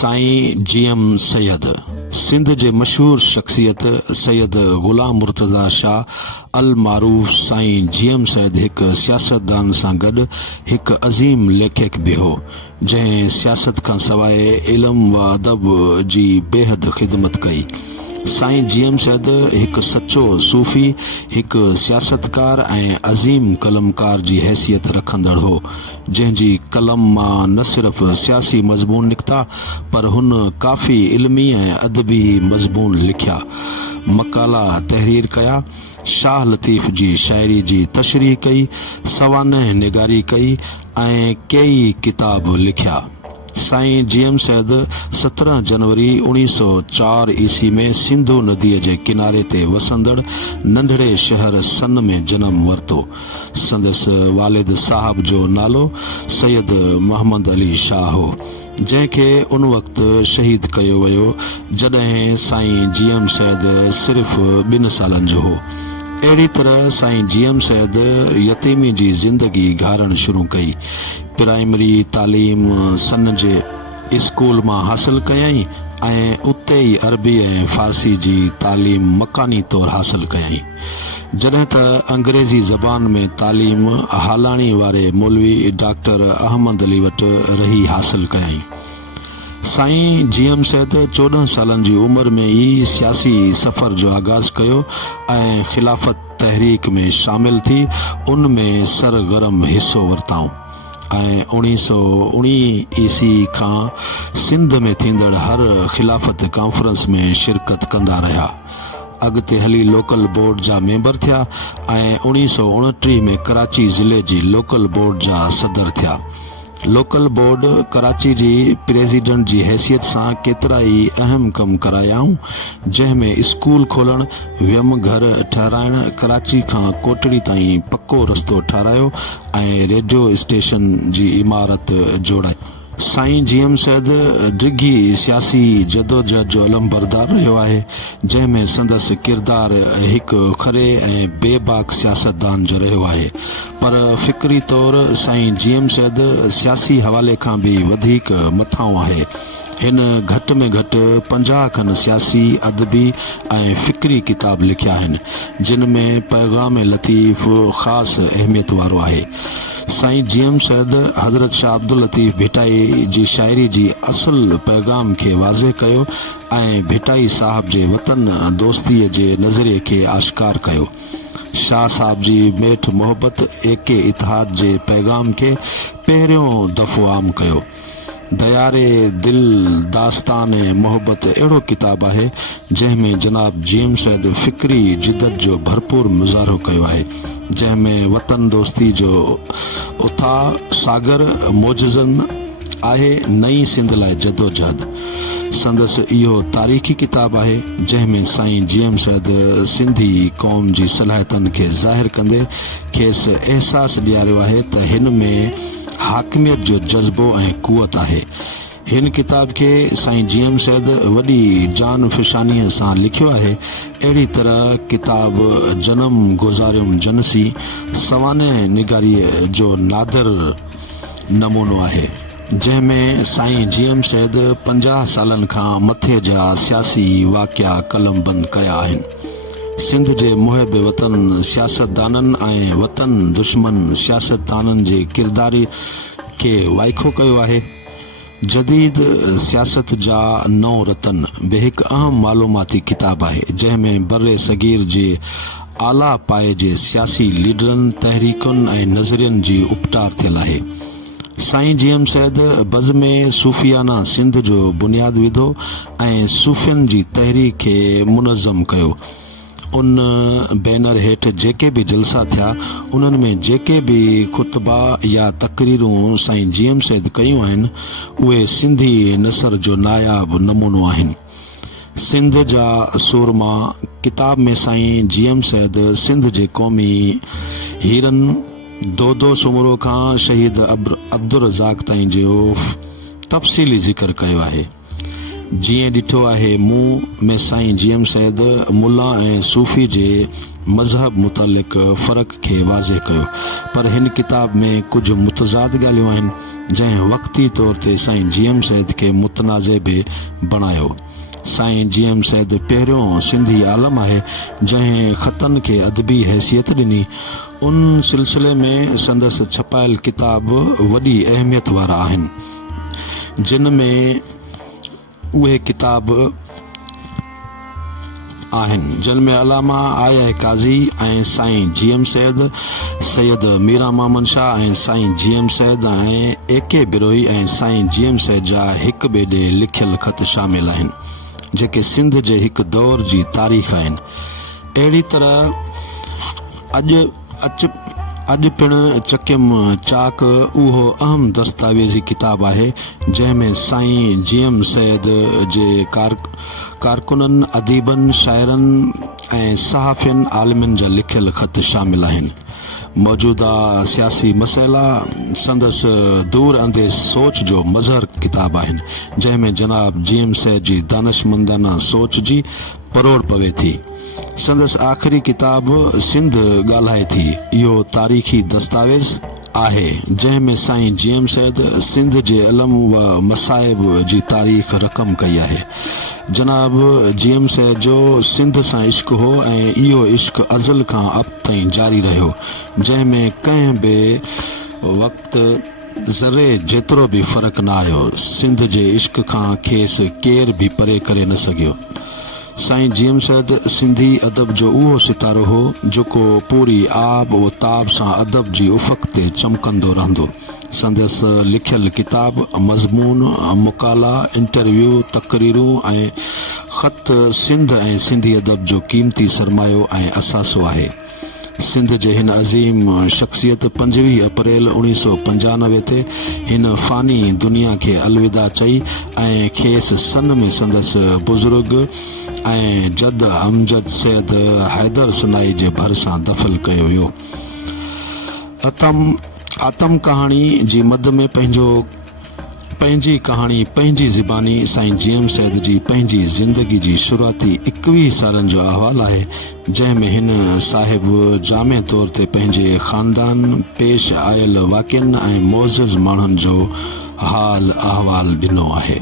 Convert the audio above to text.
साईं जीएम सैयद सिंध जे मशहूर शख्सियत सैयद गुलाम मुर्तज़ा शाह अल मारूफ साईं जीएम सैयद एक सियासतदान सां गॾु हिकु अज़ीम लेखक बि हो जंहिं सियासत खां सवाइ इल्म व अदब जी बेहद ख़िदमत कई। साईं जीएम सैयद हिकु सचो सूफ़ी, हिकु सियासतकार ऐं अज़ीम कलमकार जी हैसियत रखंदड़ हो, जंहिंजी कलम मां न सिर्फ़ सियासी मज़मून निकिता पर हुन काफ़ी इल्मी ऐं अदबी मज़मून लिखिया, मक़ाला तहरीर कया, शाह लतीफ़ जी शाइरी जी तशरीह कई, सवानह निगारी कई ऐं कई किताब लिखिया। साईं जीएम सैयद 17 जनवरी 1904 ईस्वी में सिंधु नदीअ जे किनारे ते वसंदड़ नंढड़े शहर सन में जनम वरितो। संदसि वालिद साहब जो नालो सैयद मोहम्मद अली शाह हो, जंहिंखे उन वक़्तु शहीद कयो वियो जॾहिं साईं जीएम सैयद सिर्फ़ 2 सालनि जो हो। अहिड़ी तरह साईं जीएम सैयद यतीमी जी ज़िंदगी घारण शुरू कई। प्राइमरी तालीम सन जे स्कूल मां हासिल कयई ऐं उते ई अरबी ऐं फारसी जी तालीम मकानी तौर हासिल कयई, जॾहिं त अंग्रेज़ी ज़बान में तालीम हालाणी वारे मौलवी डॉक्टर अहमद अली वटि रही हासिल कयई। साईं जीएम सैयद 14 सालनि जी उमिरि में ई सियासी सफ़र जो आगाज़ कयो ऐं खिलाफ़त तहरीक में शामिल थी उन में सरगर्म हिस्सो वरिताऊं ऐं 1919 ईस्वी खां सिंध में थींदड़ हर खिलाफ़त कॉन्फ्रेंस में शिरकत कंदा रहिया। अॻिते हली लोकल बोर्ड जा मेंबर थिया ऐं 1929 में कराची ज़िले जी लोकल बोर्ड जा सदर थिया। लोकल बोर्ड कराची जी प्रेसिडेंट जी हैसियत सां केतिरा ई अहम कम करायाऊं, जंहिंमें स्कूल खोलण, व्यम घर ठाराइण, कराची खां कोटड़ी ताईं पक्को रस्तो ठारायो ऐं रेडियो स्टेशन जी इमारत जोड़ाई। साईं जीएम सैयद डिघी सियासी जदोजहद जो अलमबरदार रहियो आहे, जंहिंमें संदसि किरदार हिकु खरे ऐं बेबाक सियासतदान जो रहियो आहे, पर फ़िक्री तौर साईं जीएम सैयद सियासी हवाले खां बि वधीक मथां आहे। हिन घटि में घटि 50 खनि सियासी, अदबी ऐं फ़िक्री किताब लिखिया आहिनि, जिन में पैगाम लतीफ़ ख़ासि अहमियत वारो आहे। साईं जीएम सैयद हज़रत शाह अब्दुल लतीफ़ भिटाई जी शाइरी जी असुल पैगाम खे वाज़े कयो ऐं भिटाई साहब जे वतन दोस्तीअ जे नज़रिए खे आश्कार कयो। शाह साहब जी मेठ मोहब्बत एके इतिहाद जे पैगाम खे पहिरियों दफ़ो आम कयो। दयारे दिल दास्तान मोहब्बत अहिड़ो किताब आहे जंहिंमें जनाब जीएम सैयद फ़िक्री जिदत जो भरपूर मुज़ाहरो कयो आहे, जंहिंमें वतन दोस्ती जो उथा सागर मोजज़न आहे, नई सिंध लाइ जदोजहद। संदसि इहो तारीख़ी किताब आहे जंहिंमें साईं जीएम सैयद सिंधी क़ौम जी सलाहियतनि खे ज़ाहिर कंदे खेसि अहसासु ॾियारियो आहे त हिन में हाकिमियत जो जज़्बो ऐं कुवत आहे। हिन किताब खे साईं जीएम सैयद वॾी जान फिशानीअ सां लिखियो आहे। अहिड़ी तरह किताब जनम गुज़ारियुम जनसी सवानह निगारीअ जो नादिर नमूनो आहे, जंहिंमें साईं जीएम सैयद 50 सालनि खां मथे जा सियासी वाक़िया कलमबंद कया आहिनि। सिंध जे मुहिब वतन सियासतदाननि ऐं वतन दुश्मन सियासतदाननि जे किरदारी खे वाइखो कयो आहे। जदीद सियासत जा 9 रतन बि हिकु अहम मालूमाती किताब आहे, जंहिंमें बर्रे सगीर जे आला पाए जे सियासी लीडरनि, तहरीकुनि ऐं नज़रियनि जी उपटार थियल आहे। साईं जीएम सैयद बज़्म सूफ़ियाना सिंध जो बुनियाद विधो ऐं सूफ़ियनि जी तहरीक खे मुनज़्ज़म कयो। उन बैनर हेठि जेके बि जलसा थिया उन्हनि में जेके बि ख़ुतबा या तक़रीरूं साईं जीएम सैयद कयूं आहिनि उहे सिंधी नसर जो नायाब नमूनो आहिनि। सिंध जा सूरमा किताब में साईं जीएम सैयद सिंध जे क़ौमी हीरनि दोदो सुमरो खां शहीद अब्दुल रज़ाक ताईं जो तफ़सीली ज़िक्र कयो आहे। जीअं ॾिठो आहे मूं में साईं जीएम सैद मुल्ला ऐं सूफ़ी जे मज़हब मुतालिक़ फ़र्क़ खे वाज़े कयो, पर हिन किताब में कुझु मुतज़ाद ॻाल्हियूं आहिनि जंहिं वक़्ती तौर ते साईं जीएम सैद खे मुतनाज़े बि बणायो। साईं जीएम सैद पहिरियों सिंधी आलम आहे जंहिं ख़तनि खे अदबी हैसियत ॾिनी। उन सिलसिले में संदसि छपायल किताब वॾी अहमियत वारा आहिनि, जिन में उहे किताब आहिनि जिनमें अलामा आया काज़ी ऐं साईं जीएम सैद, सैयद मीरा मामन शाह ऐं साईं जीएम सैद ऐं एके बिरोही ऐं साईं जीएम सैद जा हिक ॿिए ॾे लिखियल ख़त शामिल आहिनि जेके सिंध जे हिक दौर जी तारीख़ आहिनि। अहिड़ी तरह अॼु पिणु चकियम चाक उहो अहम दस्तावेज़ी किताब आहे जंहिंमें साईं जीएम सैद जे कारकुननि, अदीबनि, शाइरनि ऐं सहाफ़ियुनि, आलिमनि जा लिखियल ख़त शामिल आहिनि। मौजूदा सियासी मसइला संदसि दूर अंदेज़ सोच जो मज़हर किताब आहिनि जंहिंमें जनाब जीएम सैद जी दानिशमंदाना सोच जी परोड़ पवे थी। संदसि आख़िरी किताब सिंध ॻाल्हाए थी इहो तारीख़ी दस्तावेज़ आहे जंहिंमें साईं जीएम सैद सिंध जे इल्म व मसाइब जी तारीख़ रक़म कई आहे। जनाब जीएम सैद जो सिंध सां इश्क हो ऐं इहो इश्क अज़ल खां अब ताईं जारी रहियो, जंहिंमें कंहिं बि वक़्तु ज़रे जेतिरो बि फ़र्क़ु न आयो। सिंध जे इश्क खां खेसि केर बि परे करे न सघियो। साईं जीएम सैद सिंधी अदब जो उहो सितारो हो जेको पूरी आब व ताब सां अदब जी उफ़क़ ते चमकंदो रहंदो। संदसि लिखियल किताब, मज़मून, मुकाला, इंटरव्यू, तक़रीरूं ऐं ख़त सिंध ऐं सिंधी अदब जो क़ीमती सरमायो ऐं असासो आहे। सिंध जे हिन अज़ीम शख़्सियत 25 अप्रैल 1995 ते हिन फ़ानी दुनिया खे अलविदा चई ऐं खेसि सन में संदसि बुज़ुर्ग ऐं जद अमजद सैद हैदर सुनाई जे भरिसां दफ़ल कयो वियो। आतम कहाणी जी मद में पंहिंजी कहाणी पंहिंजी ज़िबानी साईं जीएम सैद जी पंहिंजी ज़िंदगी जी शुरूआती 21 सालनि जो अहवालु आहे जंहिंमें हिन साहिब जामे तौर ते पंहिंजे ख़ानदान, पेश आयल वाक़िअनि ऐं मोज़िज़ माण्हुनि जो हाल अहवालु ॾिनो आहे।